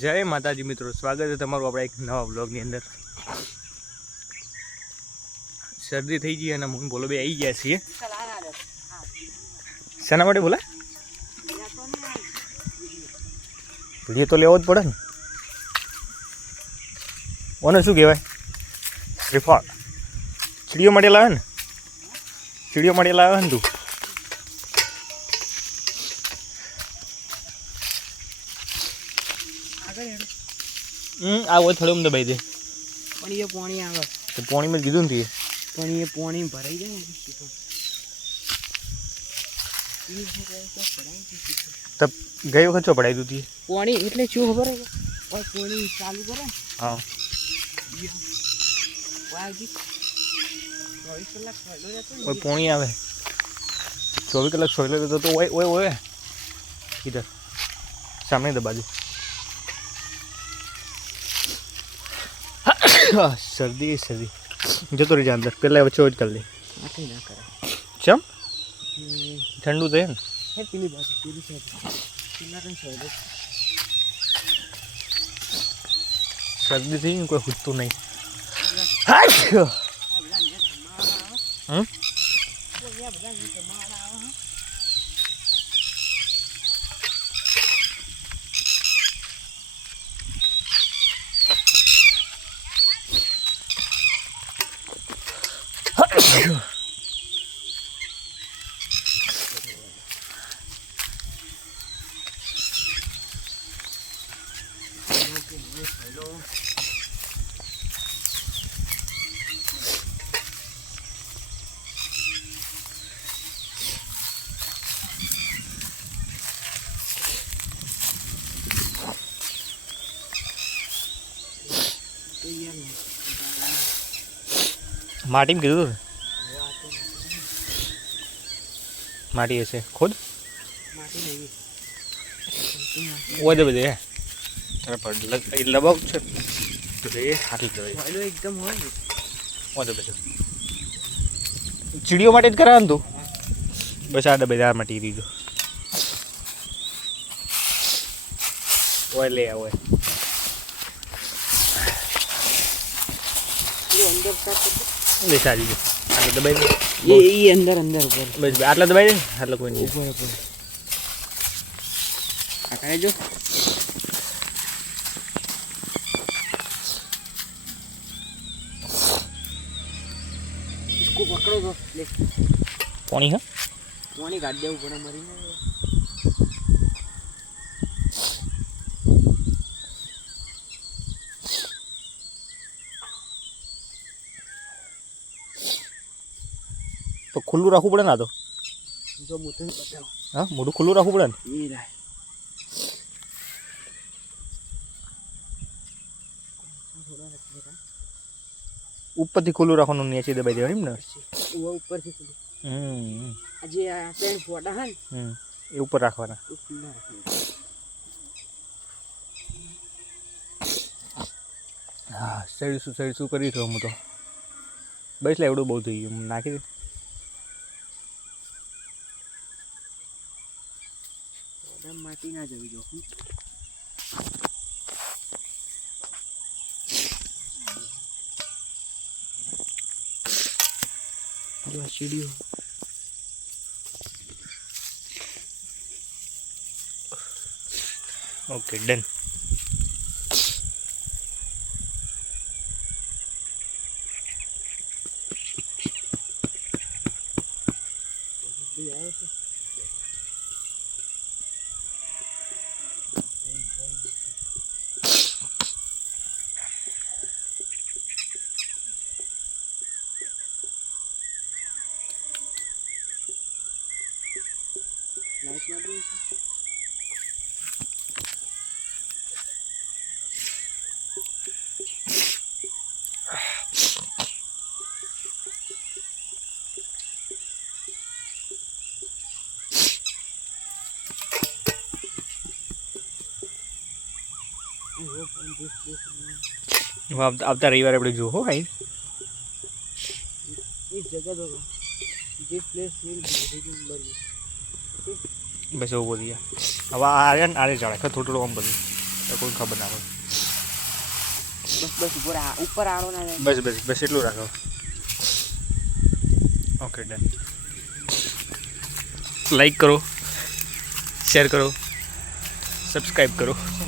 જય માતાજી મિત્રો, સ્વાગત છે તમારું આપણા એક નવા બ્લોગની અંદર. શરદી થઈ ગઈ અને હું બોલો બે આવી ગયા છીએ. શેના માટે બોલા? વિડીયો તો લેવો જ પડે ને. ઓને શું કહેવાય? શ્રીફળ ચીડીઓ માટે લાવે ને, ચીડીઓ માટે લાવે ને તું. આવો થોડું દબાઈ દે. પણ એ પાણી આવે તો પાણીમાં કીધું ને પણ એ પાણી ભરાઈ જાય ને તો ગઈ વખત શું પડાવી દીધી પાણી એટલે શું ખબર હે પાણી ચાલુ કરે. હા પાણી આવે 24 કલાક સોયલો રહેતો તો ઓય ઓય ઓય ઇધર સામે દબા દે. सर्दी सर्दी जो तो रही अंदर पहले बच्चे कर ले ना करे चम ठंडू दे है पीली बात पीली से पीला रंग छोड़ सर्दी थी कोई हुत्तू नहीं. माटी में कीधु माटी ऐसे खुद वो दे बजे अरे पर लबक छे तो ये हाथ लगे हेलो एकदम हो वो दे बजे चिड़ियों माटे ज करा तू बस आ दबे आ माटी रीजो वो ले आओ ये अंदर का ले सारी जो आटला दबाई दे ये अंदर अंदर ऊपर बस आटला दबाई दे आटला कोई नहीं ऊपर ऊपर आकाए जो इसको पकड़ो तो ले पानी है पानी काट दे ऊपर मरी ना तो खुल्लू रखू पड़े ना तो जो मुठे बताओ हाँ मोटू खुल्लू रखू पड़े ये रहा ऊपर थी खुल्लू रखो नीचे दबाई देवानी ने वो ऊपर से अजे आ पेन फोड़ा है ये ऊपर रखवाना तो खुला रखना. हाँ सही करी तो हम तो बस ले एवडू बहुत थी गયું नाखी दे माटी ना जवी जो जो सीढ़ी ओके डन. लाइट मार दे આવતા રવિવારે આપણે જો હો ભાઈ इस जगह दो दिस प्लेस विल बी बस वो बोल दिया. હવે આર્યન આરે ચડે થોડું થોડું આમ બધું તો કોઈ ખબર ના પડે. બસ ઉપર આડો ના જાય. બસ બસ બસ એટલું રાખો. Okay done. લાઈક કરો, શેર કરો, સબસ્ક્રાઈબ કરો.